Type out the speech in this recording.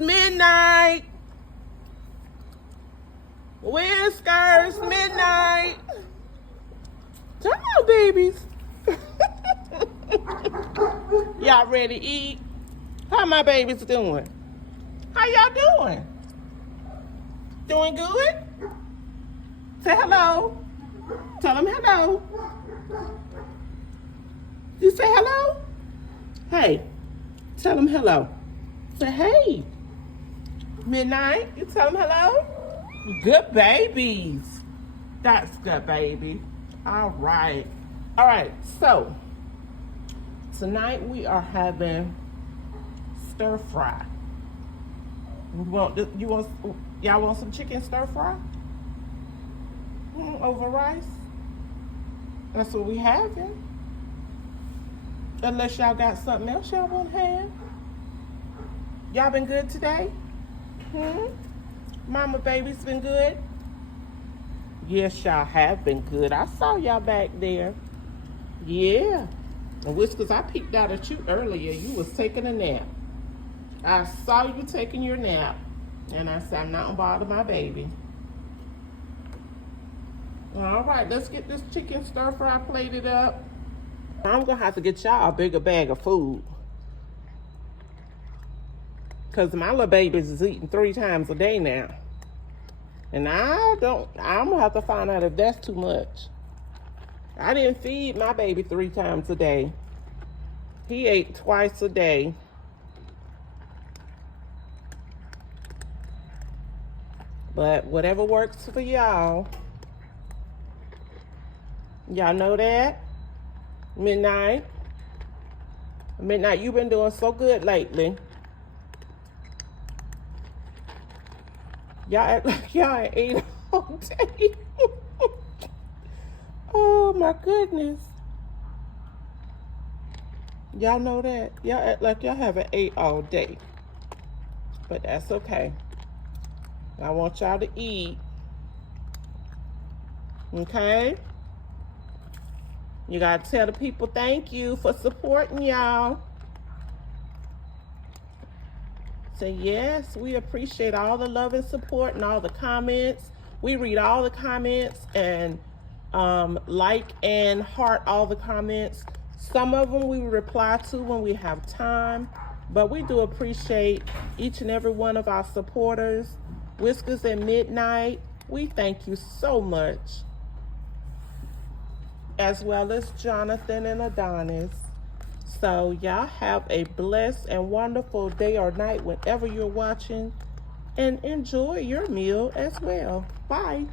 Midnight. Whiskers Midnight. Come on, babies. Y'all ready to eat? How my babies doing? How y'all doing? Doing good? Say hello. Tell them hello. You say hello? Hey, tell them hello. Say hey. Midnight, you tell them hello? Good babies. That's good, baby. All right. All right, so tonight we are having stir fry. Y'all want some chicken stir fry? Over rice? That's what we having. Unless y'all got something else y'all want to have. Y'all been good today? Mama baby's been good? Yes, y'all have been good. I saw y'all back there. Yeah. And Whiskers, I peeked out at you earlier. You was taking a nap. I saw you taking your nap. And I said, I'm not gonna bother my baby. All right, let's get this chicken stir fry plated up. I'm gonna have to get y'all a bigger bag of food. Cause my little babies is eating 3 times a day now. And I'm gonna have to find out if that's too much. I didn't feed my baby 3 times a day. He ate twice a day. But whatever works for y'all. Y'all know that? Midnight, you've been doing so good lately. Y'all act like y'all ain't ate all day. Oh my goodness. Y'all know that? Y'all act like y'all haven't ate all day. But that's okay. I want y'all to eat. Okay? You gotta tell the people thank you for supporting y'all. Say yes, we appreciate all the love and support and all the comments. We read all the comments and like and heart all the comments. Some of them we reply to when we have time, but we do appreciate each and every one of our supporters. Whiskers and Midnight, we thank you so much. As well as Jonathan and Adonis. So y'all have a blessed and wonderful day or night whenever you're watching, and enjoy your meal as well. Bye.